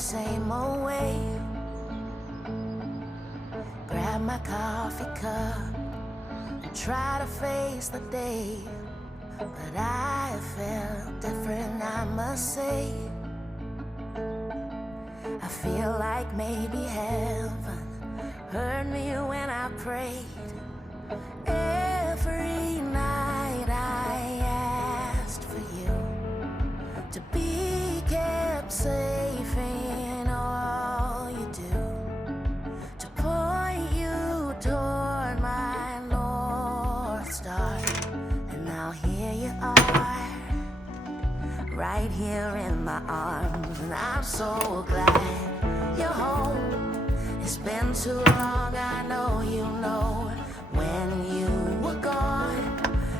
same old way. Grab my coffee cup and try to face the day, but I felt different, I must say. I feel like maybe heaven heard me when I prayed. Every night I asked for you to be kept safe in all you do, to point you toward my North Star. And now here you are, right here in my arms, and I'm so glad you're home. It's been too long, I know you know. When you were gone,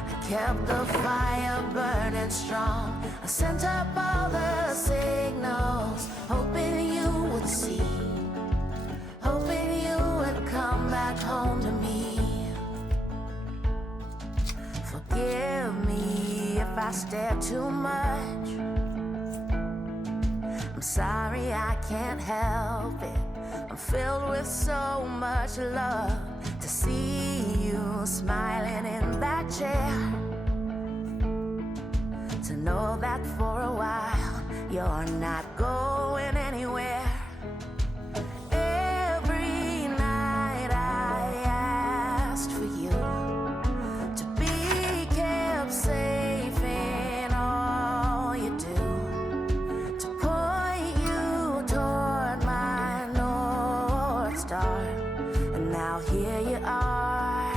I kept the fire burning strong. I sent up all the signals, hoping you would see, hoping you would come back home to me. Forgive me if I stare too much. I'm sorry, I can't help it. I'm filled with so much love to see you smiling in that chair, to know that for a while you're not going anywhere. Every night I asked for you to be kept safe in all you do, to point you toward my North Star. And now here you are,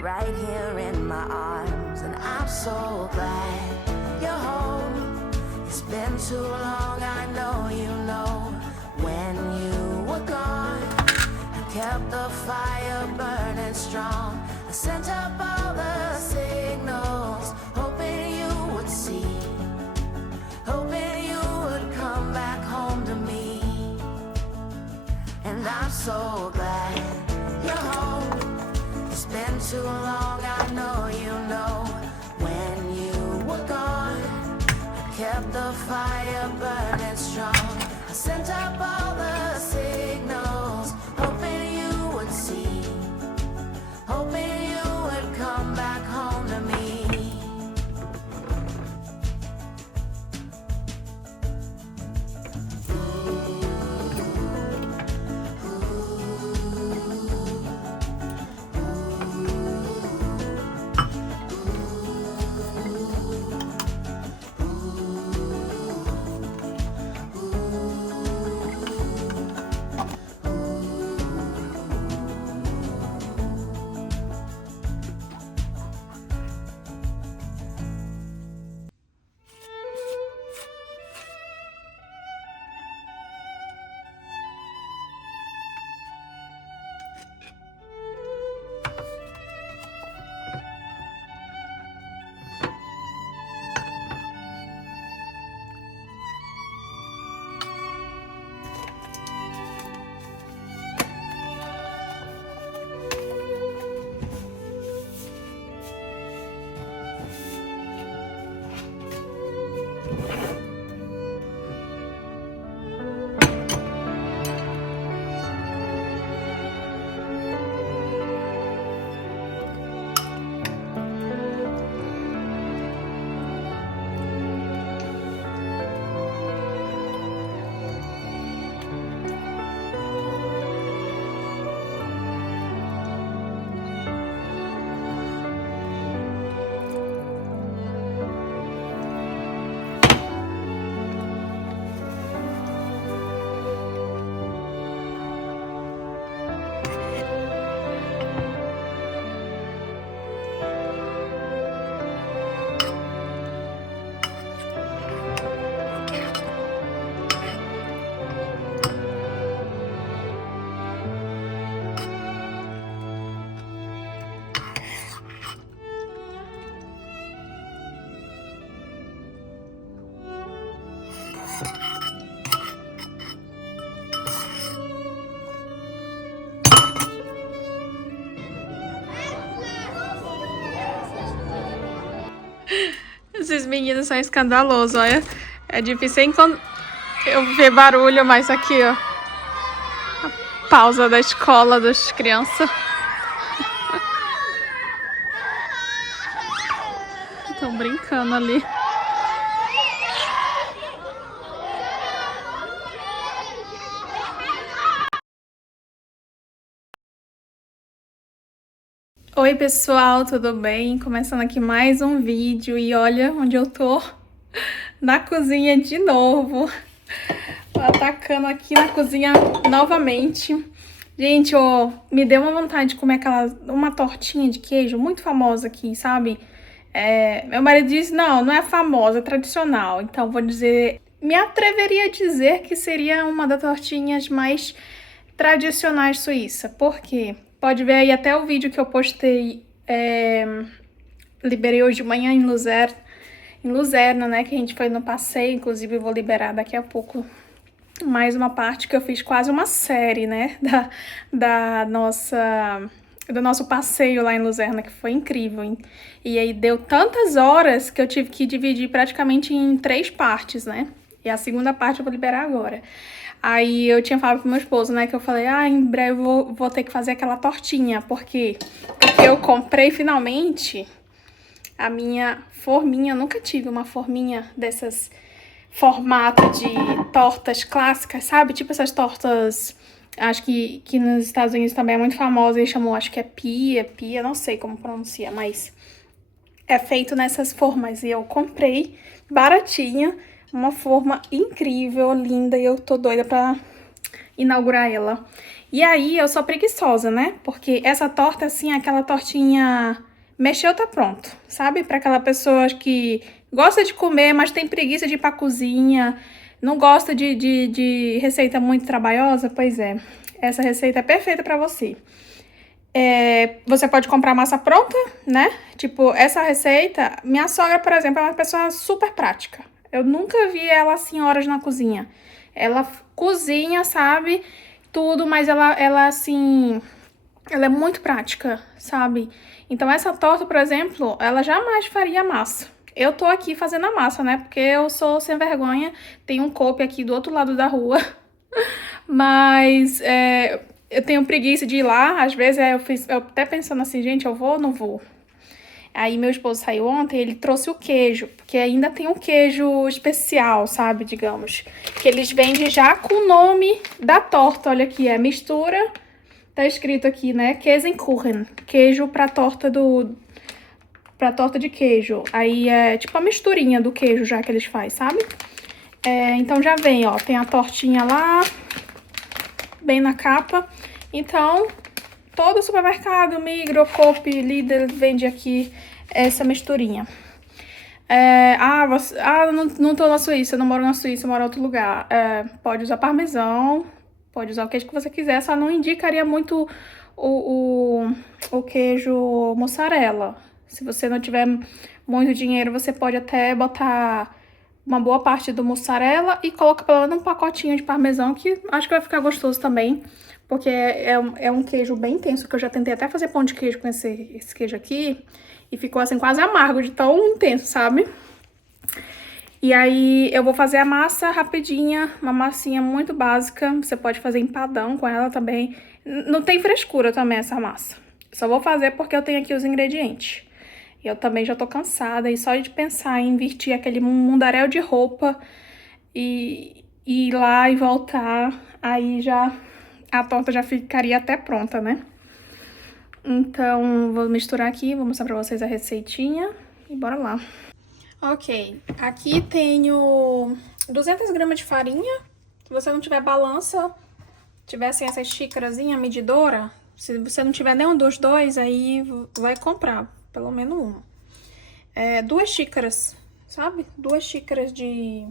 right here in my arms, and I'm so glad you're home. It's been too long, I know you know. When you were gone, I kept the fire burning strong. I sent up all the signals, hoping you would see, hoping you would come back home to me. And I'm so glad you're home. It's been too long, I know you know. When you were gone, I kept the fire burning strong. I sent up all the signals, hoping you would see, hoping you would come back home to me. Esses meninos são escandalosos, olha. É difícil encontrar. Eu vi barulho, mas aqui, ó. A pausa da escola das crianças. Estão brincando ali. Oi pessoal, tudo bem? Começando aqui mais um vídeo e olha onde eu tô, na cozinha de novo, atacando aqui na cozinha novamente. Gente, ó, me deu uma vontade de comer uma tortinha de queijo muito famosa aqui, sabe? Meu marido disse, não é famosa, é tradicional, então vou dizer, me atreveria a dizer que seria uma das tortinhas mais tradicionais suíça. Por quê? Pode ver aí até o vídeo que eu postei, liberei hoje de manhã em Luzerna, né, que a gente foi no passeio, inclusive eu vou liberar daqui a pouco mais uma parte que eu fiz quase uma série, né, do nosso passeio lá em Luzerna, que foi incrível, hein? E aí deu tantas horas que eu tive que dividir praticamente em 3 partes, né? E a segunda parte eu vou liberar agora. Aí eu tinha falado pro meu esposo, né, que eu falei, em breve eu vou ter que fazer aquela tortinha, porque eu comprei finalmente a minha forminha. Eu nunca tive uma forminha dessas formato de tortas clássicas, sabe? Tipo essas tortas, acho que nos Estados Unidos também é muito famosa, eles chamam, acho que é pia, não sei como pronuncia, mas é feito nessas formas. E eu comprei baratinha, uma forma incrível, linda, e eu tô doida pra inaugurar ela. E aí, eu sou preguiçosa, né? Porque essa torta, assim, é aquela tortinha mexeu, tá pronto, sabe? Pra aquela pessoa que gosta de comer, mas tem preguiça de ir pra cozinha, não gosta de receita muito trabalhosa, pois é. Essa receita é perfeita pra você. Você pode comprar massa pronta, né? Tipo, essa receita, minha sogra, por exemplo, é uma pessoa super prática. Eu nunca vi ela assim horas na cozinha. Ela cozinha, sabe? Tudo, mas ela assim, ela é muito prática, sabe? Então essa torta, por exemplo, ela jamais faria massa. Eu tô aqui fazendo a massa, né? Porque eu sou sem vergonha. Tem um coupe aqui do outro lado da rua. Mas eu tenho preguiça de ir lá. Às vezes eu até pensando assim, gente, eu vou ou não vou? Aí meu esposo saiu ontem, ele trouxe o queijo, porque ainda tem um queijo especial, sabe, digamos, que eles vendem já com o nome da torta. Olha aqui, é mistura, tá escrito aqui, né, Käsekuchen, queijo pra torta de queijo. Aí é tipo a misturinha do queijo já que eles fazem, sabe? Então já vem, ó, tem a tortinha lá, bem na capa. Então, todo supermercado, Migros, Coop, Lidl, vende aqui essa misturinha. Não tô na Suíça, não moro na Suíça, moro em outro lugar. Pode usar parmesão, pode usar o queijo que você quiser, só não indicaria muito o queijo mussarela. Se você não tiver muito dinheiro, você pode até botar uma boa parte do mussarela e coloca pelo menos um pacotinho de parmesão, que acho que vai ficar gostoso também, porque é um queijo bem intenso, que eu já tentei até fazer pão de queijo com esse queijo aqui, e ficou assim quase amargo de tão intenso, sabe? E aí eu vou fazer a massa rapidinha, uma massinha muito básica, você pode fazer empadão com ela também. Não tem frescura também essa massa, só vou fazer porque eu tenho aqui os ingredientes. E eu também já tô cansada, e só de pensar em vestir aquele mundaréu de roupa e ir lá e voltar, aí já a torta já ficaria até pronta, né? Então, vou misturar aqui, vou mostrar pra vocês a receitinha e bora lá. Ok, aqui tenho 200 gramas de farinha. Se você não tiver balança, tivesse essa xícarazinha medidora, se você não tiver nenhum dos dois, aí vai comprar pelo menos uma. 2 xícaras, sabe? 2 xícaras de...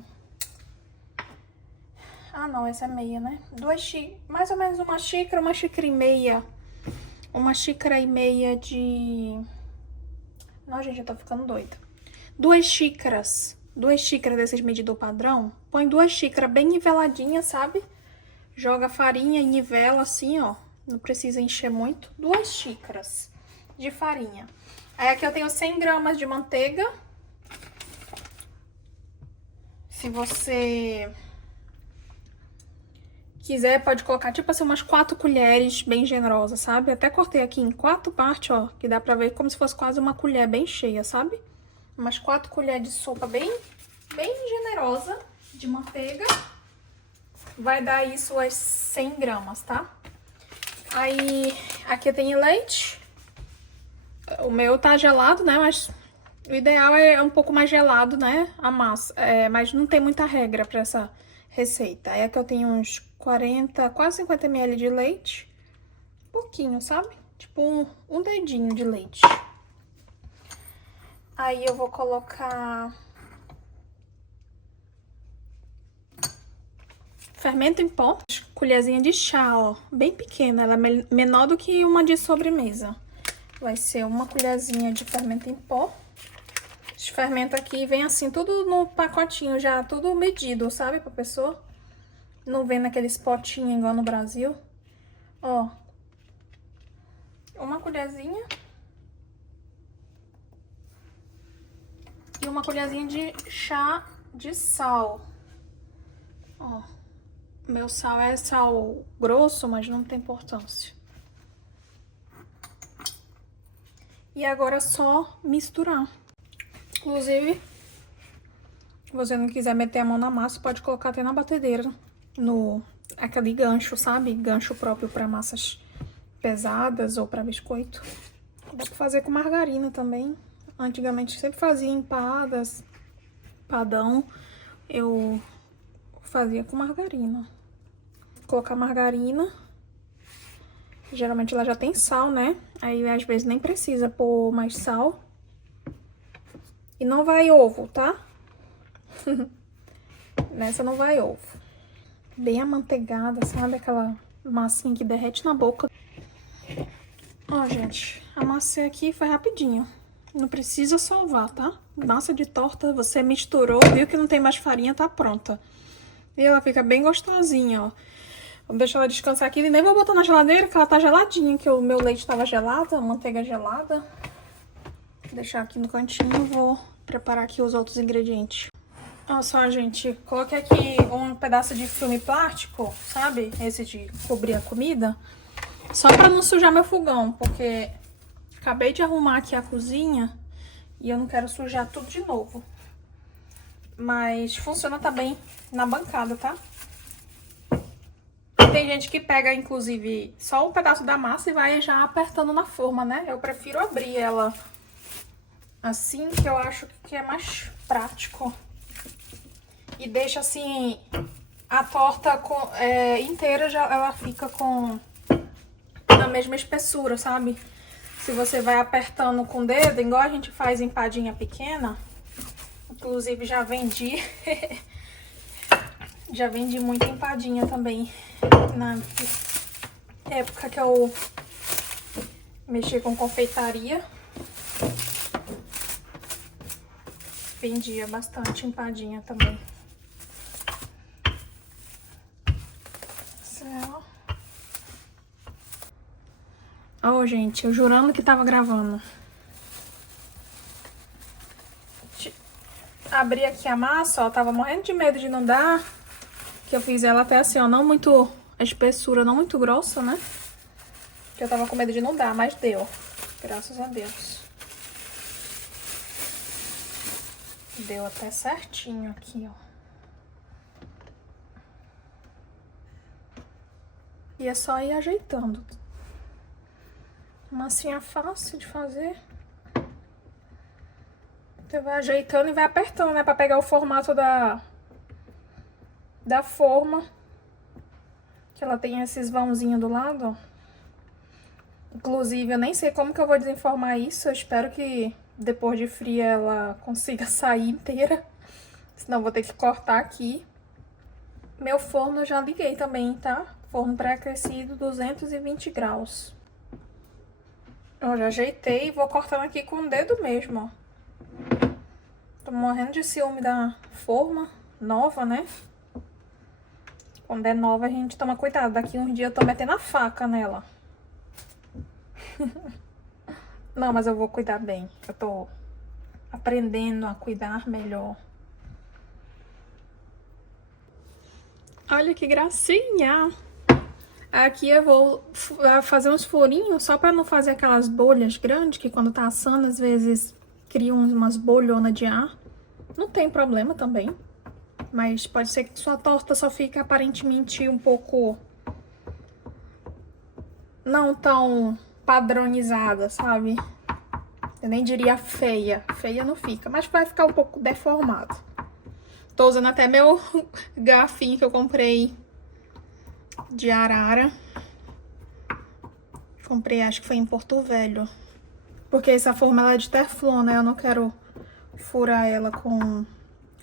não, essa é meia, né? Mais ou menos uma xícara e meia. Uma xícara e meia de... Não, gente, eu tô ficando doida. 2 xícaras. 2 xícaras desses medidor padrão. Põe 2 xícaras bem niveladinhas, sabe? Joga a farinha e nivela assim, ó. Não precisa encher muito. 2 xícaras de farinha. Aí aqui eu tenho 100 gramas de manteiga. Se você quiser, pode colocar, tipo assim, umas 4 colheres bem generosas, sabe? Até cortei aqui em 4 partes, ó, que dá pra ver como se fosse quase uma colher bem cheia, sabe? Umas 4 colheres de sopa bem generosa de manteiga. Vai dar isso as 100 gramas, tá? Aí, aqui tem leite. O meu tá gelado, né? Mas o ideal é um pouco mais gelado, né? A massa. Mas não tem muita regra pra essa receita. Aí aqui eu tenho uns 40, quase 50 ml de leite. Pouquinho, sabe? Tipo um dedinho de leite. Aí eu vou colocar fermento em pó. Colherzinha de chá, ó. Bem pequena. Ela é menor do que uma de sobremesa. Vai ser uma colherzinha de fermento em pó. Esse fermento aqui vem assim, tudo no pacotinho já, tudo medido, sabe? Pra pessoa não vem naqueles potinhos igual no Brasil. Ó. Uma colherzinha. E uma colherzinha de chá de sal. Ó. Meu sal é sal grosso, mas não tem importância. E agora é só misturar. Inclusive, se você não quiser meter a mão na massa, pode colocar até na batedeira. Aquele gancho, sabe? Gancho próprio para massas pesadas ou para biscoito. Dá pra fazer com margarina também. Antigamente sempre fazia empadas, padão. Eu fazia com margarina. Colocar margarina. Geralmente ela já tem sal, né? Aí às vezes nem precisa pôr mais sal. E não vai ovo, tá? Nessa não vai ovo. Bem amanteigada, sabe? Aquela massinha que derrete na boca. Ó, gente, a massa aqui foi rapidinho. Não precisa salvar, tá? Massa de torta, você misturou, viu que não tem mais farinha, tá pronta. E ela fica bem gostosinha, ó. Vou deixar ela descansar aqui e nem vou botar na geladeira, que ela tá geladinha, que o meu leite tava gelado, a manteiga gelada. Vou deixar aqui no cantinho, vou preparar aqui os outros ingredientes. Olha só, gente, coloquei aqui um pedaço de filme plástico, sabe? Esse de cobrir a comida. Só pra não sujar meu fogão, porque acabei de arrumar aqui a cozinha e eu não quero sujar tudo de novo. Mas funciona também na bancada, tá? Tem gente que pega, inclusive, só um pedaço da massa e vai já apertando na forma, né? Eu prefiro abrir ela assim, que eu acho que é mais prático. E deixa assim, a torta inteira, ela fica com a mesma espessura, sabe? Se você vai apertando com o dedo, igual a gente faz empadinha pequena. Inclusive já vendi. Já vendi muita empadinha também. Na época que eu mexi com confeitaria. Vendia bastante empadinha também. Ó, gente, eu jurando que tava gravando. Abri aqui a massa, ó, tava morrendo de medo de não dar. Que eu fiz ela até assim, ó, não muito, a espessura não muito grossa, né? Que eu tava com medo de não dar, mas deu. Graças a Deus. Deu até certinho aqui, ó. E é só ir ajeitando. Massinha fácil de fazer. Você vai ajeitando e vai apertando, né? Pra pegar o formato da forma. Que ela tem esses vãozinhos do lado, ó. Inclusive, eu nem sei como que eu vou desenformar isso. Eu espero que depois de fria ela consiga sair inteira. Senão eu vou ter que cortar aqui. Meu forno eu já liguei também, tá? Forno pré-aquecido, 220 graus. Eu já ajeitei e vou cortando aqui com o dedo mesmo, ó. Tô morrendo de ciúme da forma nova, né? Quando é nova, a gente toma cuidado. Daqui uns dias eu tô metendo a faca nela. Não, mas eu vou cuidar bem. Eu tô aprendendo a cuidar melhor. Ó, olha que gracinha! Aqui eu vou fazer uns furinhos só pra não fazer aquelas bolhas grandes que quando tá assando às vezes criam umas bolhonas de ar. Não tem problema também, mas pode ser que sua torta só fique aparentemente um pouco não tão padronizada, sabe? Eu nem diria feia, feia não fica, mas vai ficar um pouco deformado. Tô usando até meu garfinho que eu comprei de arara. Comprei, acho que foi em Porto Velho. Porque essa forma ela é de teflon, né? Eu não quero furar ela com...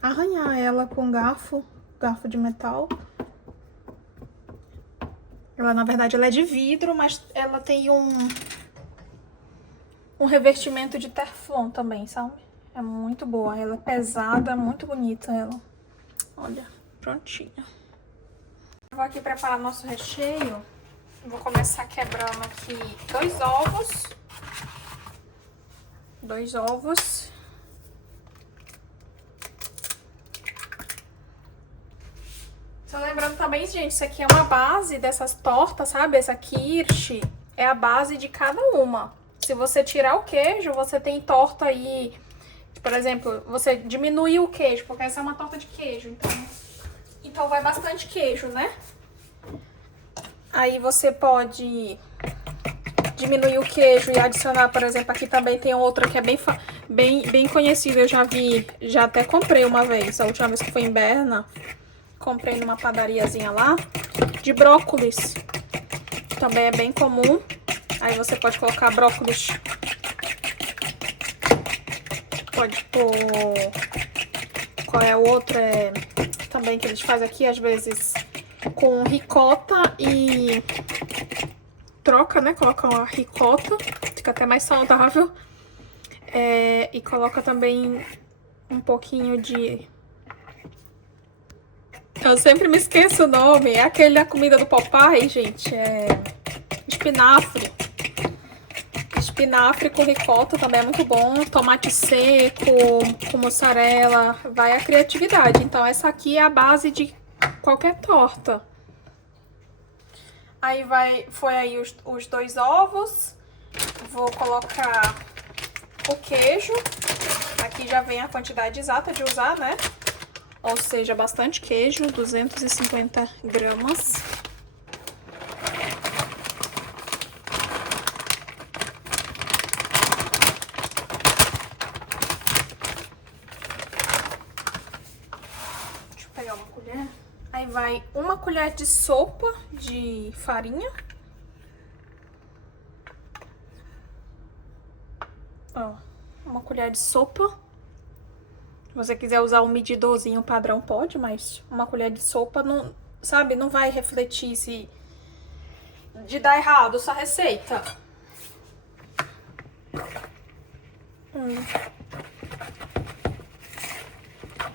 arranhar ela com garfo de metal. Ela, na verdade, ela é de vidro, mas ela tem um revestimento de teflon também, sabe? É muito boa. Ela é pesada, muito bonita ela. Olha, prontinha. Vou aqui preparar nosso recheio. Vou começar quebrando aqui 2 ovos. 2 ovos. Só lembrando também, gente, isso aqui é uma base dessas tortas, sabe? Essa quiche é a base de cada uma. Se você tirar o queijo, você tem torta aí... Por exemplo, você diminui o queijo, porque essa é uma torta de queijo, então vai bastante queijo, né? Aí você pode diminuir o queijo e adicionar, por exemplo, aqui também tem outra que é bem conhecida, eu já vi, já até comprei uma vez, a última vez que foi em Berna, comprei numa padariazinha lá, de brócolis, também é bem comum, aí você pode colocar brócolis, pode pôr, qual é o outro, também que eles fazem aqui, às vezes... com ricota e troca, né? Coloca uma ricota, fica até mais saudável. E coloca também um pouquinho de... Eu sempre me esqueço o nome. É aquele da comida do Popeye, gente. É espinafre. Espinafre com ricota também é muito bom. Tomate seco, com mussarela. Vai a criatividade. Então essa aqui é a base de qualquer torta. Aí foi aí os 2 ovos. Vou colocar o queijo. Aqui já vem a quantidade exata de usar, né? Ou seja, bastante queijo, 250 gramas. Deixa eu pegar uma colher. Aí vai 1 colher de sopa de farinha. Ó, 1 colher de sopa. Se você quiser usar um medidorzinho padrão, pode, mas 1 colher de sopa, não, sabe, não vai refletir se de dar errado sua receita.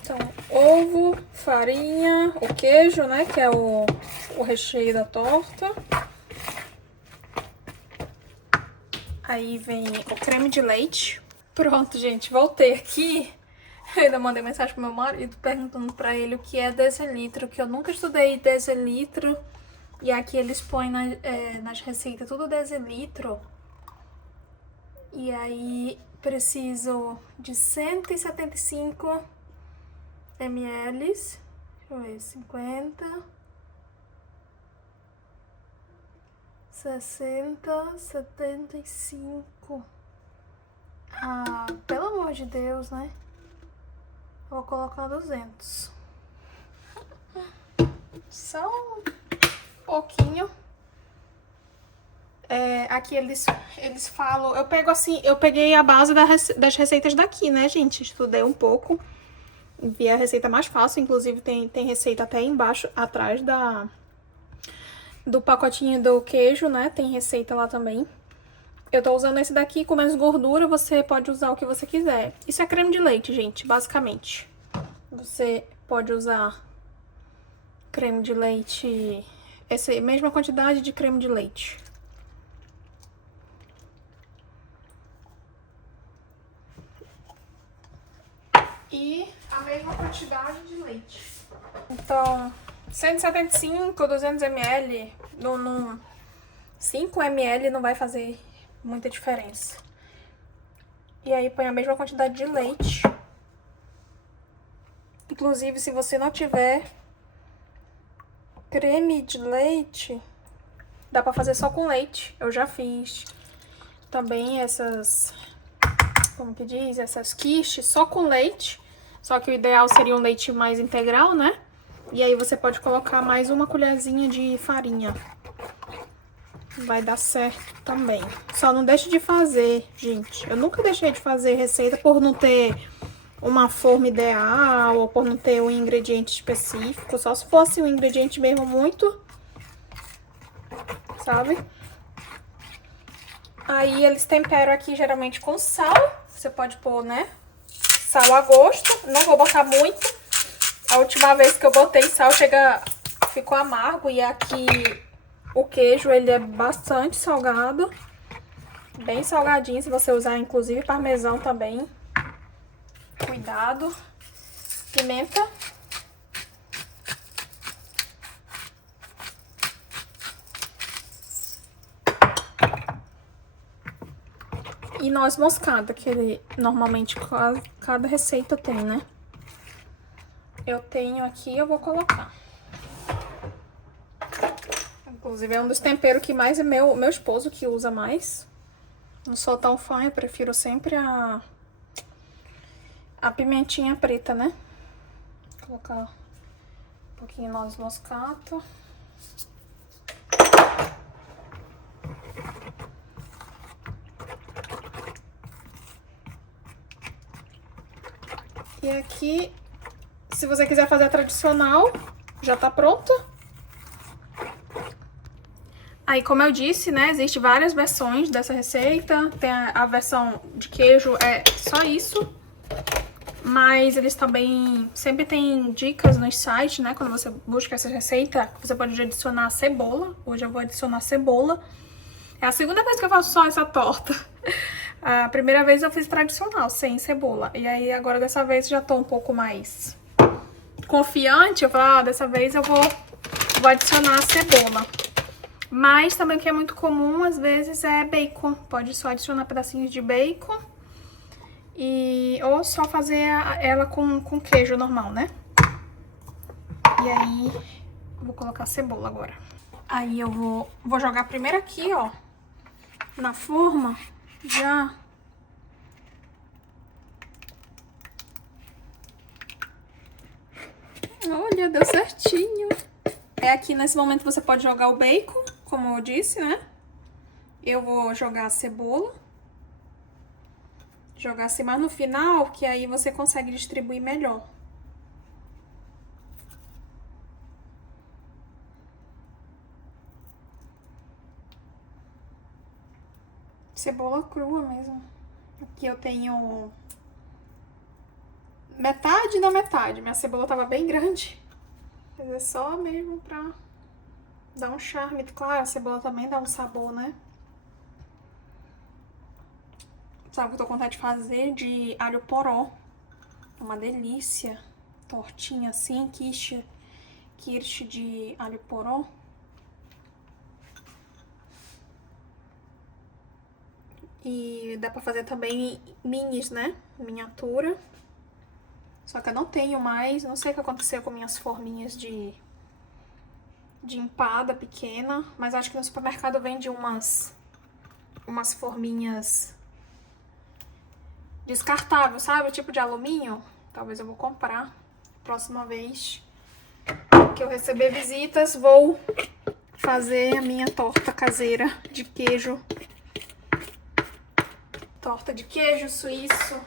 Então, ovo, farinha, o queijo, né, que é o recheio da torta. Aí vem o creme de leite. Pronto, gente, voltei aqui. Eu ainda mandei mensagem pro meu marido perguntando pra ele o que é decilitro, que eu nunca estudei decilitro. E aqui eles põem nas receitas tudo decilitro. E aí preciso de 175 ml. Deixa eu ver, 50, 60, 75. Ah, pelo amor de Deus, né? Vou colocar 200. Só um pouquinho. Aqui eles falam... Eu pego assim... Eu peguei a base das receitas daqui, né, gente? Estudei um pouco. Vi a receita mais fácil. Inclusive, tem receita até embaixo, atrás do pacotinho do queijo, né? Tem receita lá também. Eu tô usando esse daqui com menos gordura, você pode usar o que você quiser. Isso é creme de leite, gente, basicamente. Você pode usar creme de leite, essa mesma quantidade de creme de leite. E a mesma quantidade de leite. Então, 175, 200 ml, 5 ml não vai fazer muita diferença. E aí põe a mesma quantidade de leite. Inclusive, se você não tiver creme de leite, dá pra fazer só com leite. Eu já fiz também essas, como que diz, essas quiches só com leite. Só que o ideal seria um leite mais integral, né? E aí você pode colocar mais uma colherzinha de farinha. Vai dar certo também. Só não deixe de fazer, gente. Eu nunca deixei de fazer receita por não ter uma forma ideal ou por não ter um ingrediente específico. Só se fosse um ingrediente mesmo muito, sabe? Aí eles temperam aqui geralmente com sal. Você pode pôr, né? Sal a gosto. Não vou botar muito. A última vez que eu botei sal, ficou amargo. E aqui o queijo, ele é bastante salgado. Bem salgadinho, se você usar inclusive parmesão também. Cuidado. Pimenta. E noz moscada, que ele normalmente cada receita tem, né? Eu tenho aqui, eu vou colocar. Inclusive, é um dos temperos que mais é meu esposo que usa mais. Não sou tão fã, eu prefiro sempre a pimentinha preta, né? Vou colocar um pouquinho de noz moscada. E aqui, se você quiser fazer a tradicional, já tá pronta. Aí, como eu disse, né, existe várias versões dessa receita. Tem a versão de queijo, é só isso. Mas eles também sempre tem dicas nos sites, né, quando você busca essa receita, você pode adicionar cebola. Hoje eu vou adicionar cebola. É a segunda vez que eu faço só essa torta. A primeira vez eu fiz tradicional, sem cebola. E aí, agora, dessa vez, já tô um pouco mais confiante. Eu falo, dessa vez eu vou adicionar a cebola. Mas também o que é muito comum, às vezes, é bacon. Pode só adicionar pedacinhos de bacon. Ou só fazer ela com queijo normal, né? E aí, vou colocar a cebola agora. Aí eu vou jogar primeiro aqui, ó, na forma, já. Olha, deu certinho. Aqui nesse momento você pode jogar o bacon, como eu disse, né? Eu vou jogar a cebola. Jogar assim mais no final, que aí você consegue distribuir melhor. Cebola crua mesmo. Aqui eu tenho metade da metade. Minha cebola tava bem grande. Mas é só mesmo pra dar um charme. Claro, a cebola também dá um sabor, né? Sabe o que eu tô com vontade de fazer? De alho poró. É uma delícia. Tortinha assim, quiche de alho poró. E dá pra fazer também minis, né? Miniatura. Só que eu não tenho mais. Não sei o que aconteceu com minhas forminhas de empada pequena. Mas acho que no supermercado vende umas forminhas descartáveis, sabe? Tipo de alumínio. Talvez eu vou comprar. Próxima vez que eu receber visitas, vou fazer a minha torta caseira de queijo. Torta de queijo suíço.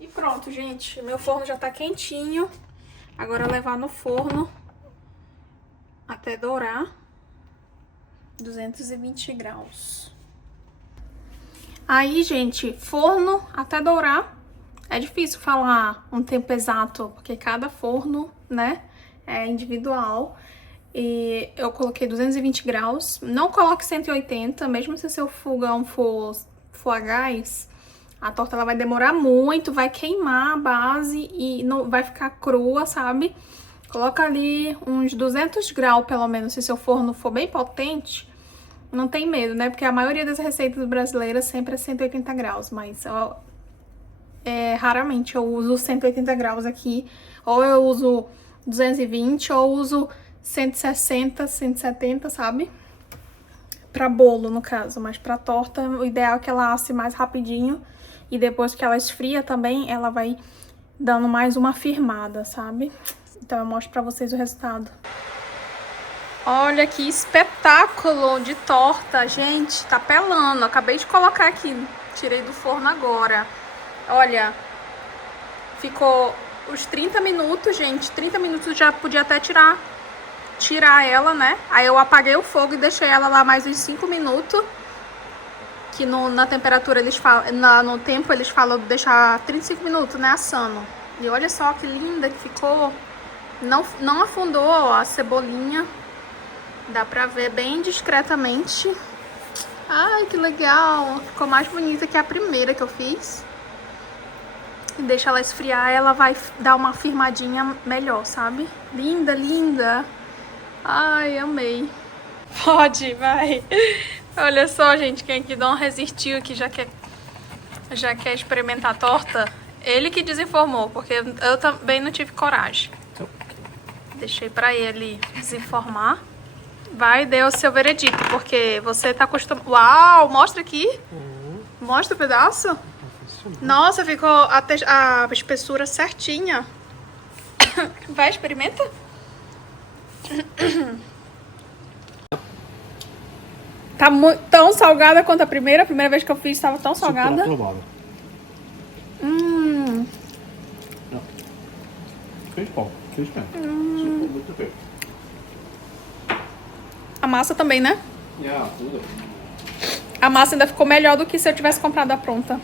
E pronto, gente. Meu forno já tá quentinho. Agora levar no forno até dourar. 220 graus. Aí, gente, forno até dourar. É difícil falar um tempo exato, porque cada forno, né, é individual. E eu coloquei 220 graus. Não coloque 180, mesmo se seu fogão for a gás, a torta ela vai demorar muito, vai queimar a base e não vai ficar crua, sabe? Coloca ali uns 200 graus, pelo menos, se seu forno for bem potente. Não tem medo, né? Porque a maioria das receitas brasileiras sempre é 180 graus, mas raramente eu uso 180 graus aqui. Ou eu uso 220, ou uso 160, 170, sabe? Pra bolo, no caso, mas pra torta, o ideal é que ela asse mais rapidinho. E depois que ela esfria também, ela vai dando mais uma firmada, sabe? Então eu mostro pra vocês o resultado. Olha que espetáculo de torta, gente, tá pelando. Acabei de colocar aqui, tirei do forno agora. Olha, ficou os 30 minutos, gente. 30 minutos já podia até tirar ela, né? Aí eu apaguei o fogo e deixei ela lá mais uns 5 minutos. Que na temperatura eles falam, no tempo eles falam de deixar 35 minutos, né, assando. E olha só que linda que ficou. Não afundou, ó, a cebolinha. Dá pra ver bem discretamente. Ai, que legal. Ficou mais bonita que a primeira que eu fiz. E deixa ela esfriar, ela vai dar uma firmadinha melhor, sabe? Linda, linda. Ai, amei. Pode, vai. Olha só, gente, quem aqui não resistiu, que já quer experimentar a torta. Ele que desinformou, porque eu também não tive coragem. Deixei pra ele desinformar. Vai, dê o seu veredito, porque você tá acostumado... Uau, mostra aqui. Mostra o pedaço. Nossa, ficou a espessura certinha. Vai, experimenta. Tá tão salgada quanto a primeira vez que eu fiz estava tão salgada. A massa também, né? A massa ainda ficou melhor do que se eu tivesse comprado a pronta.